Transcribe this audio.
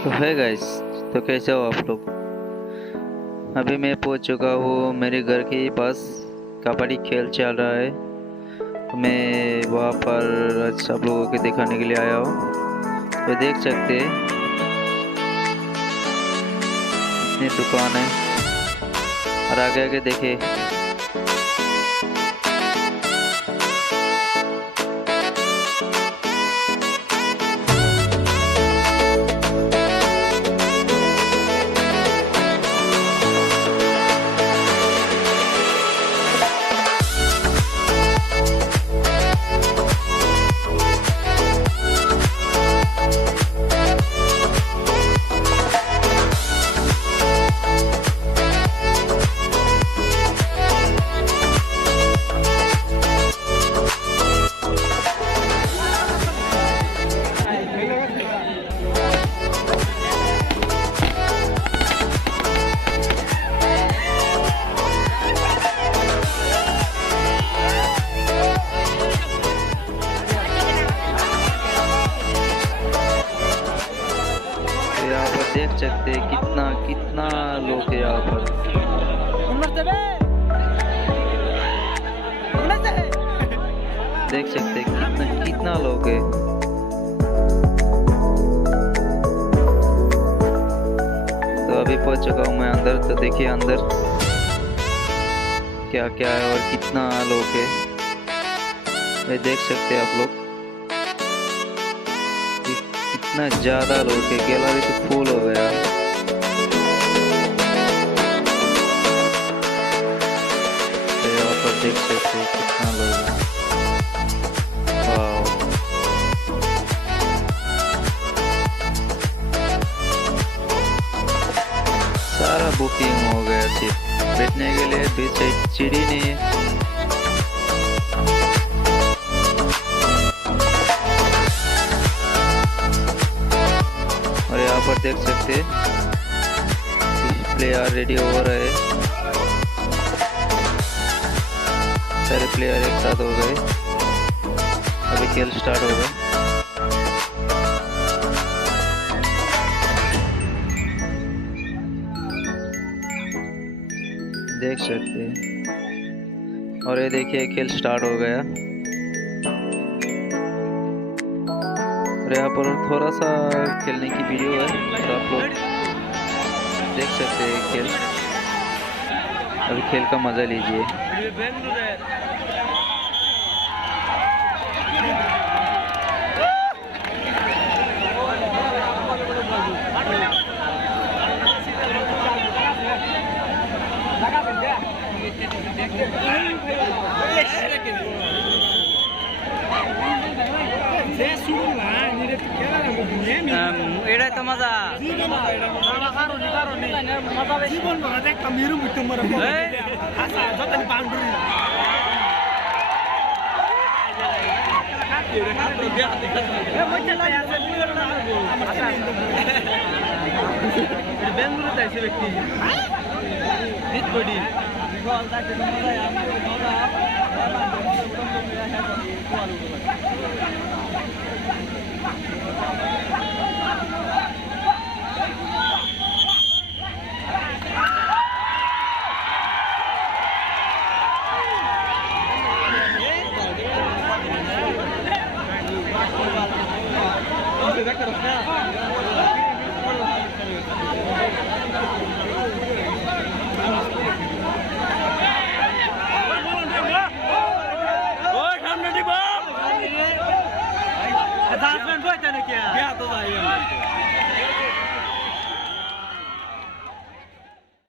तो है गाइस, तो कैसे हो आप लोग। अभी मैं पहुंच चुका हूँ मेरे घर के पास। कबड्डी खेल चल रहा है, तो मैं वहाँ पर सब लोगों के दिखाने के लिए आया हूँ। तो देख सकते हैं इतनी दुकान है, और आगे आगे देखे देख सकते हैं कितना कितना लोग है यहाँ पर। देख सकते हैं कितना कितना लोग है। तो अभी पहुंच चुका हूँ मैं अंदर। तो देखिए अंदर क्या क्या है और कितना लोग है, ये देख सकते हैं आप लोग। इतना ज्यादा लोग है, गैलरी तो फुल हो गया। यहाँ पर देख सकते हैं कितना लोग है। वाह, सारा बुकिंग हो गया। सिर्फ बैठने के लिए बीच साइड सीढ़ी नहीं है। यहाँ पर देख सकते हैं प्लेयर रेडी हो रहे हैं। सारे प्लेयर एक साथ हो गए, अभी खेल स्टार्ट होगा। देख सकते हैं, और ये देखिए खेल स्टार्ट हो गया। यहाँ पर थोड़ा सा खेलने की वीडियो है, तो आप लोग देख सकते हैं खेल। अभी खेल का मजा लीजिए। এটাই তো মজা। বেঙ্গুলো যাইছে ব্যক্তি